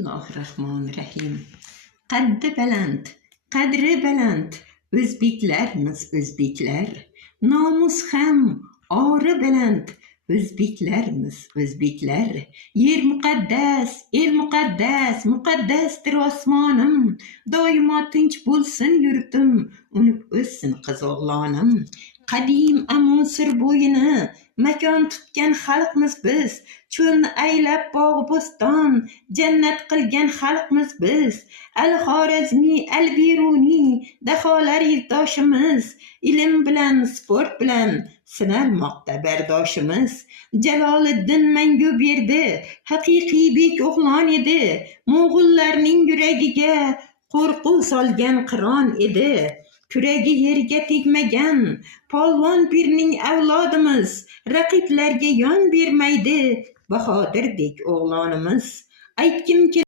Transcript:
Bismillahirrahmanirrahim. Qaddi baland, qadri baland, o'zbeklarmiz o'zbeklar. Nomus ham ori baland, o'zbeklarmiz o'zbeklar. Yer muqaddas, el muqaddas, muqaddasdir osmonim. Doimo tinch bo'lsin yurtim, unib o'ssin qiz-o'g'lonim. Qadim Amusir bo'yini makon tutgan xalqmiz biz. Cho'lni aylab bog' bo'ston, jannat qilgan xalqmiz biz. Al-Xorazmiy, Al-Biruniy daholar yurtdoshimiz. Ilm bilan, sport bilan sinalmoqda bardoshimiz. Jaloliddin Manguberdi haqiqiy bek o'g'lon edi. Mo'g'ullarning yuragiga qo'rquv solgan qiron edi. Kuragi yerga tegmagan polvon pirning avlodimiz. Raqiblarga yon bermaydi, Bahodirdek o'g'lonimiz. Aytgim